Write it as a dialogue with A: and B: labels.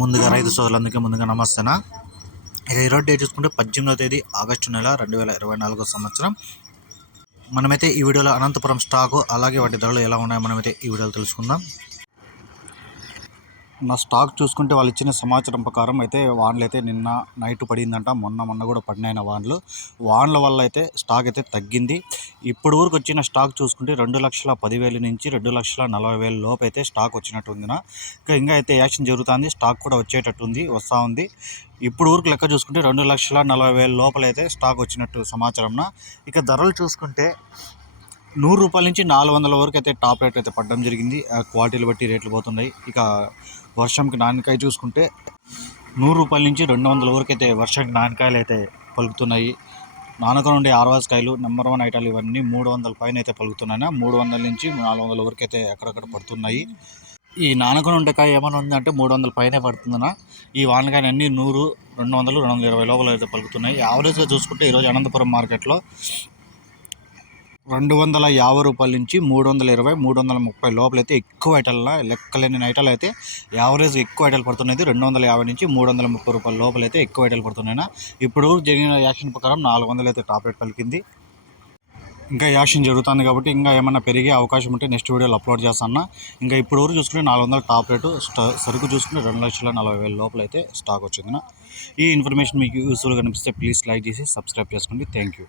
A: ముందుగా రైతు సోదరులందరికీ ముందుగా నమస్తేనా? ఇక ఈరోజు డేట్ చూసుకుంటే పద్దెనిమిదో తేదీ ఆగస్టు నెల రెండు వేల ఇరవై నాలుగో సంవత్సరం. మనమైతే ఈ వీడియోలో అనంతపురం స్టాకు అలాగే వాటి ధరలు ఎలా ఉన్నాయో మనమైతే ఈ వీడియోలో తెలుసుకుందాం. నా స్టాక్ చూసుకుంటే వాళ్ళు ఇచ్చిన సమాచారం ప్రకారం అయితే వాన్లు అయితే నిన్న నైట్ పడిందంట. మొన్న మొన్న కూడా పడినాయిన వాన్లు. వాన్ల వల్ల అయితే స్టాక్ అయితే తగ్గింది. ఇప్పుడు ఊరికి వచ్చిన స్టాక్ చూసుకుంటే రెండు లక్షల పదివేల నుంచి రెండు లక్షల నలభై వేల లోపు అయితే స్టాక్ వచ్చినట్టు ఉందిన ఇంకా ఇంకా అయితే యాక్షన్ జరుగుతుంది. స్టాక్ కూడా వచ్చేటట్టుంది వస్తూ ఉంది. ఇప్పుడు ఊరికి లెక్క చూసుకుంటే రెండు లక్షల నలభై వేల లోపల అయితే స్టాక్ వచ్చినట్టు సమాచారంన. ఇక ధరలు చూసుకుంటే నూరు రూపాయల నుంచి నాలుగు వందల వరకు అయితే టాప్ రేట్ అయితే పడడం జరిగింది. ఆ క్వాలిటీలు బట్టి రేట్లు పోతున్నాయి. ఇక వర్షంకి నాణ్యకాయ చూసుకుంటే నూరు రూపాయల నుంచి రెండు వందల వరకు అయితే వర్షంకి నాణ్యకాయలు అయితే పలుకుతున్నాయి. నానక నుండి ఆర్వాస్కాయలు నెంబర్ వన్ ఐటాలు ఇవన్నీ మూడు వందల పైన అయితే పలుకుతున్నాయి. మూడు వందల నుంచి నాలుగు వందల వరకు అయితే అక్కడక్కడ పడుతున్నాయి. ఈ నానక నుండి కాయ ఏమైనా ఉందంటే మూడు వందల పైనే పడుతుందన్న. ఈ వానకాయలు అన్నీ నూరు రెండు వందలు రెండు వందల ఇరవై లోపల అయితే పలుకుతున్నాయి. యావరేజ్గా చూసుకుంటే ఈరోజు అనంతపురం మార్కెట్లో రెండు వందల యాభై రూపాయల నుంచి మూడు వందల ఇరవై మూడు వందల ముప్పై లోపల అయితే ఎక్కువ ఐటల్ లెక్కలేని ఐటాలు అయితే యావరేజ్ ఎక్కువ ఐటల్ పడుతున్నాయి. రెండు వందల యాభై నుంచి మూడు వందల ముప్పై రూపాయల లోపల అయితే ఎక్కువ ఐటల్ పడుతున్నాయి ఇప్పుడు జరిగిన యాక్షన్ ప్రకారం నాలుగు వందలు అయితే టాప్ రేట్ పలికింది. ఇంకా యాక్షన్ జరుగుతుంది కాబట్టి ఇంకా ఏమైనా పెరిగే అవకాశం ఉంటే నెక్స్ట్ వీడియోలో అప్లోడ్ చేస్తాను ఇంకా ఇప్పుడు వరకు చూసుకుంటే నాలుగు వందల టాప్ రేటు సరుకు చూసుకుంటే రెండు లక్షల నలభై వేల లోపల అయితే స్టాక్ వచ్చింది ఈ ఇన్ఫర్మేషన్ మీకు యూస్ఫుల్గా అనిపిస్తే ప్లీజ్ లైక్ చేసి సబ్స్క్రైబ్ చేసుకోండి. Thank you.